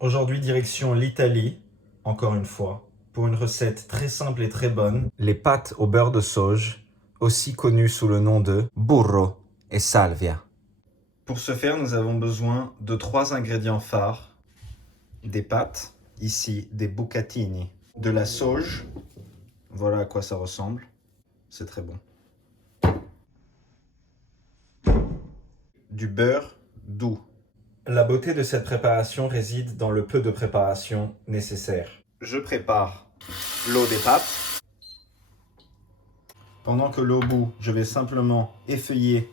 Aujourd'hui, direction l'Italie, encore une fois, pour une recette très simple et très bonne. Les pâtes au beurre de sauge, aussi connues sous le nom de burro et salvia. Pour ce faire, nous avons besoin de 3 ingrédients phares. Des pâtes, ici des bucatini, de la sauge, voilà à quoi ça ressemble, c'est très bon. Du beurre doux. La beauté de cette préparation réside dans le peu de préparation nécessaire. Je prépare l'eau des pâtes. Pendant que l'eau bout, je vais simplement effeuiller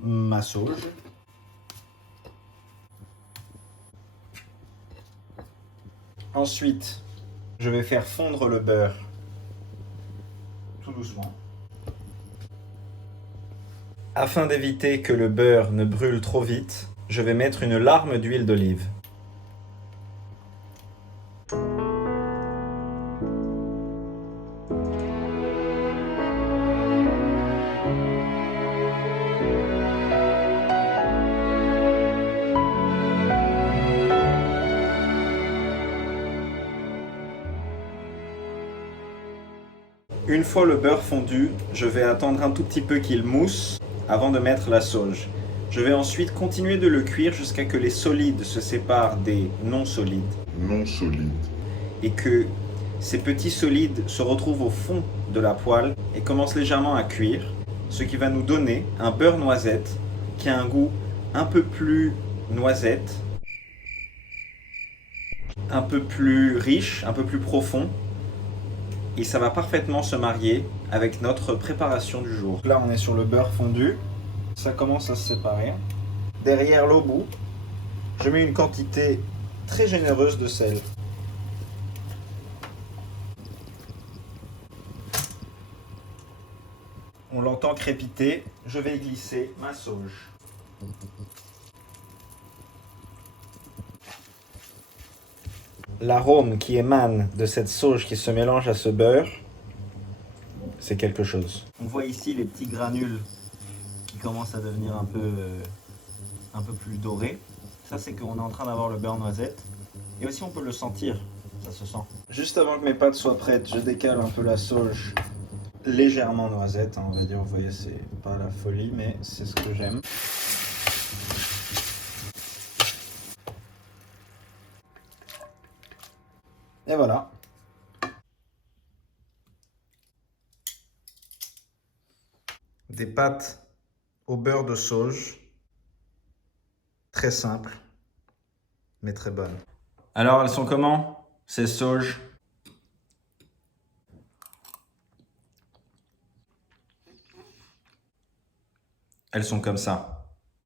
ma sauge. Ensuite, je vais faire fondre le beurre tout doucement. Afin d'éviter que le beurre ne brûle trop vite, je vais mettre une larme d'huile d'olive. Une fois le beurre fondu, je vais attendre un tout petit peu qu'il mousse avant de mettre la sauge. Je vais ensuite continuer de le cuire jusqu'à ce que les solides se séparent des non solides. Et que ces petits solides se retrouvent au fond de la poêle et commencent légèrement à cuire, ce qui va nous donner un beurre noisette qui a un goût un peu plus noisette, un peu plus riche, un peu plus profond. Et ça va parfaitement se marier avec notre préparation du jour. Là, on est sur le beurre fondu. Ça commence à se séparer. Derrière l'eau bout, je mets une quantité très généreuse de sel. On l'entend crépiter. Je vais y glisser ma sauge. L'arôme qui émane de cette sauge qui se mélange à ce beurre, c'est quelque chose. On voit ici les petits granules qui commencent à devenir un peu plus dorés. Ça, c'est qu'on est en train d'avoir le beurre noisette. Et aussi, on peut le sentir, ça se sent. Juste avant que mes pâtes soient prêtes, je décale un peu la sauge légèrement noisette, on va dire. Vous voyez, c'est pas la folie, mais c'est ce que j'aime. Et voilà. Des pâtes au beurre de sauge. Très simple, mais très bonnes. Alors, elles sont comment, ces sauges? Elles sont comme ça.